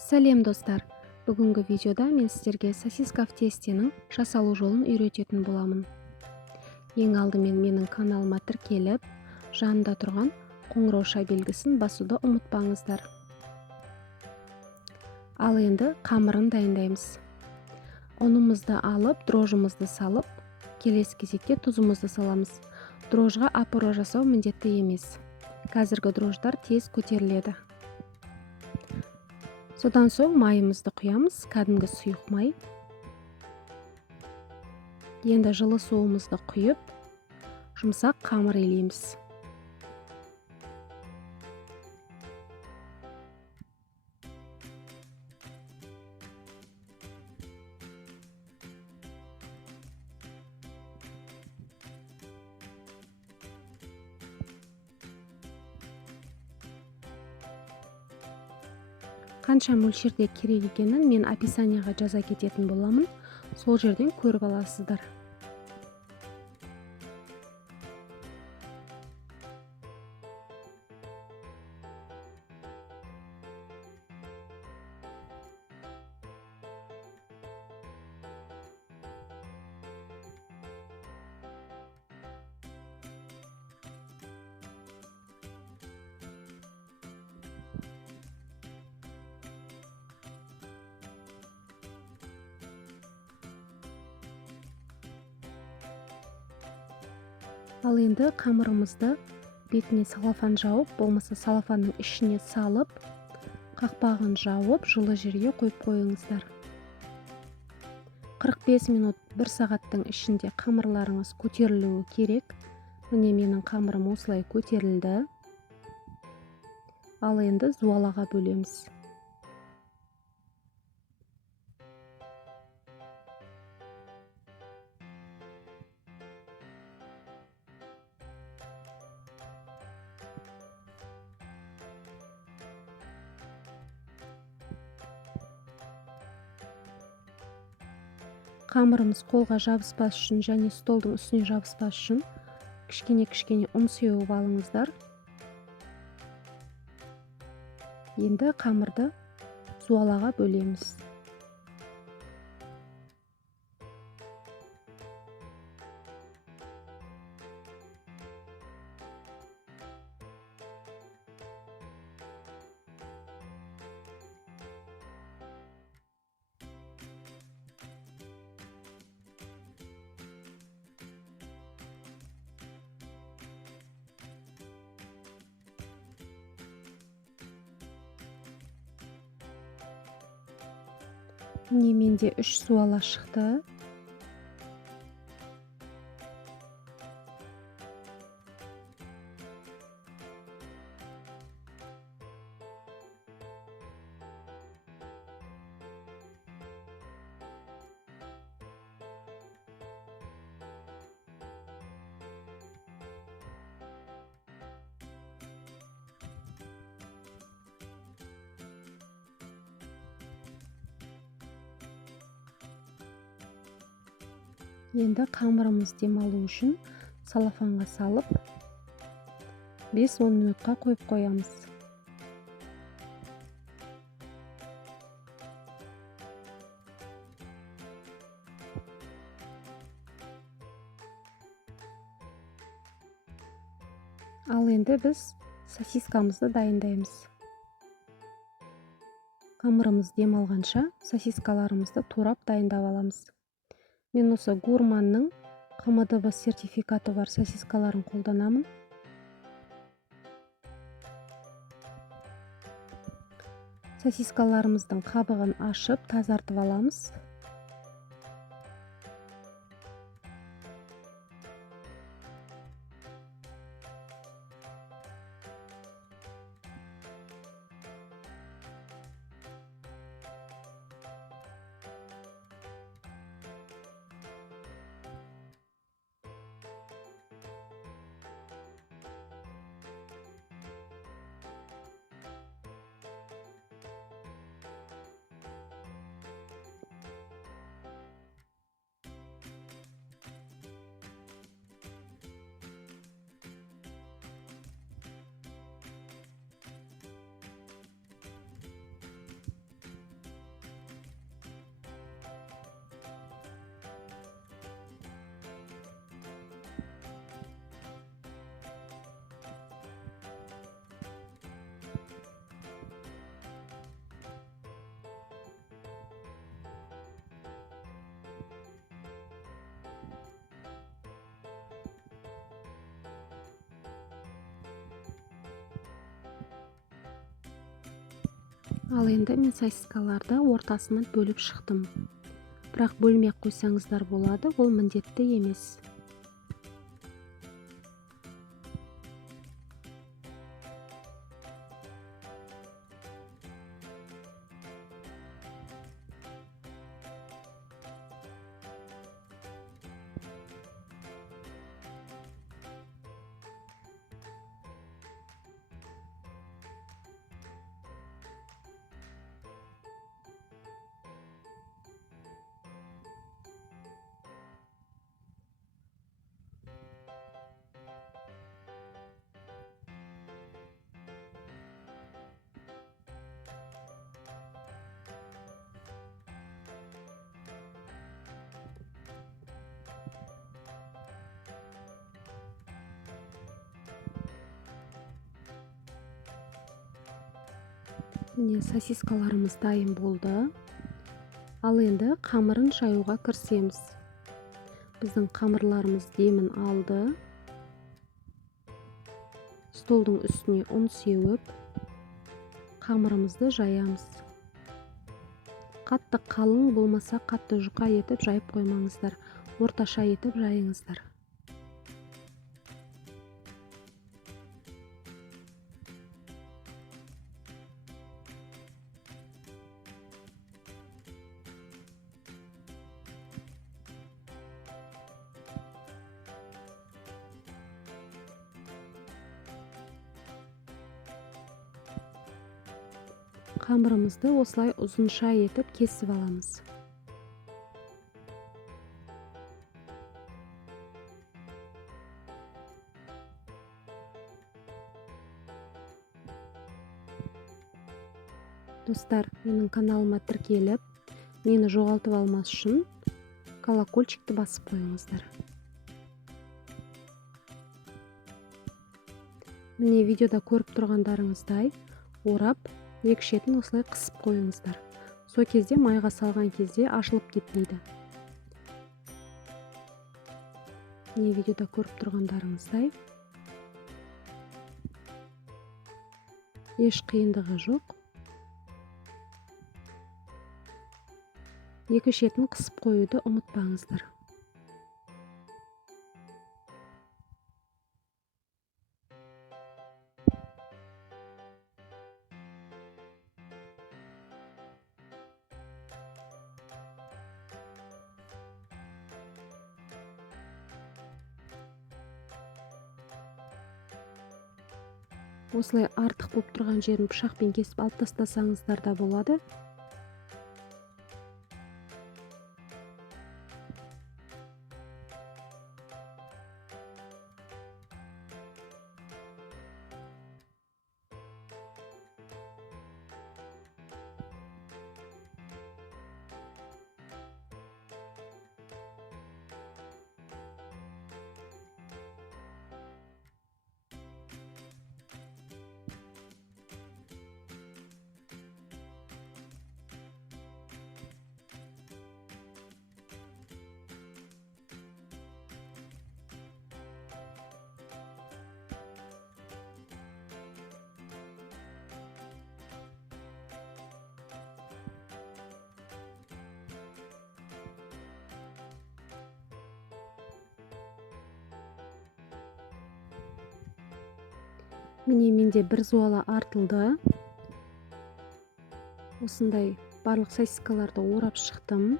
Сәлем достар! Бүгінгі видеода мен сіздерге сосиска в тестенің жасалу жолын үйрететін боламын. Ең алдымен менің каналыма тіркеліп, жанында тұрған қоңырауша белгісін басуды ұмытпаңыздар. Ал енді қамырын дайындаймыз. Ұнымызды алып, дрожжымызды салып, келесі кезекте тұзымызды саламыз. Дрожжға опора жасау міндетті емес. Қазіргі дрожждар тез көтеріледі. Содан соң майымызды құямыз, кәдімгі сұйық май. Енді жылы суымызды құйып, жұмсақ қамыр илейміз. Қанша мөлшерде керек екенін мен описанияға жаза кететін боламын. Сол жерден көріп аласыздар. Ал енді қамырымызды бетіне салафан жауып, болмаса салафанның ішіне салып, қақпағын жауып, жылы жерге қойып қойыңыздар. 45 минут 1 сағаттың ішінде қамырларыңыз көтерілуі керек. Міне менің қамырым осылай көтерілді. Ал енді зуалаға бөлеміз. Қамырымыз қолға жабыспас үшін және столдың үстіне жабыспас үшін кішкене ұн сеуіп алыңыздар. Енді қамырды зуалаға бөлеміз. Міне менде 3 зуала шықты. Енді қамырымыз демалу үшін салафанға салып 5-10 минутқа қойып қоямыз. Ал енді біз сосискамызды дайындаймыз. Қамырымыз демалғанша сосискаларымызды турап дайындап аламыз. Мен осы гурманның КМДБ сертификаты бар сосискаларын қолданамын. Сосискаларымыздың қабығын ашып, тазартып аламыз. Ал енді мен сосискаларды ортасынан бөліп шықтым. Бірақ бөлмей қойсаңыздар болады, ол міндетті емес. Міне сосискаларымыз дайын болды. Ал енді қамырын жаюға кірісеміз. Біздің қамырларымыз демін алды. Столдың үстіне ұн сеуіп, қамырымызды жаямыз. Қатты қалың болмаса, қатты жұқа етіп жайып қоймаңыздар. Орташа етіп жайыңыздар. Қамырымызды осылай ұзынша етіп кесіп аламыз. Достар, менің каналыма тіркеліп, мені жоғалтып алмас үшін колокольчикті басып қойыңыздар. Міне видеода көріп тұрғандарыңыздай орап, екі шетін осылай қысып қойыңыздар. Сол кезде майға салған кезде ашылып кетпейді. Міне видеода көріп тұрғандарыңыздай еш қиындығы жоқ. Екі шетін қысып қоюды ұмытпаңыздар. Осылай артық болып тұрған жерін пышақпен кесіп алып тастасаңыздар да болады. Міне менде бір зуала артылды. Осындай барлық сосискаларды орап шықтым.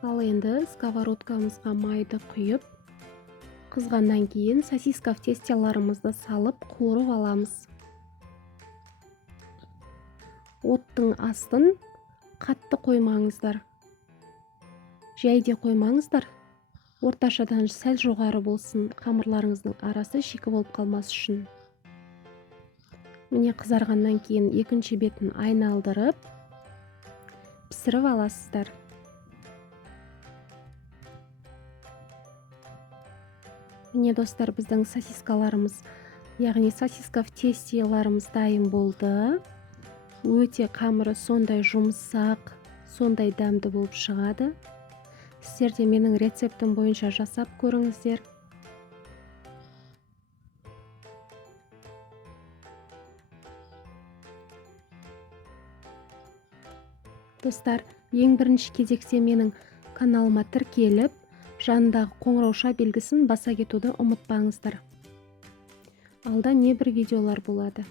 Ал енді сковородкамызға майды құйып, қызғаннан кейін сосиска в тестеларымызды салып қуырып аламыз. Оттың астын қатты қоймаңыздар. Жайде қоймаңыздар. Орташадан сәл жоғары болсын, қамырларыңыздың арасы шикі болып қалмас үшін. Міне қызарғаннан кейін екінші бетін айналдырып пісіріп аласыздар. Міне достар, біздің сосискаларымыз, яғни сосиска в тестиларымыз дайын болды. Өте қамыры сондай жұмсақ, сондай дәмді болып шығады. Сіздер де менің рецептім бойынша жасап көріңіздер. Достар, ең бірінші кезекте менің каналыма тіркеліп, жанындағы қоңырауша белгісін баса кетуді ұмытпаңыздар. Алда небір видеолар болады.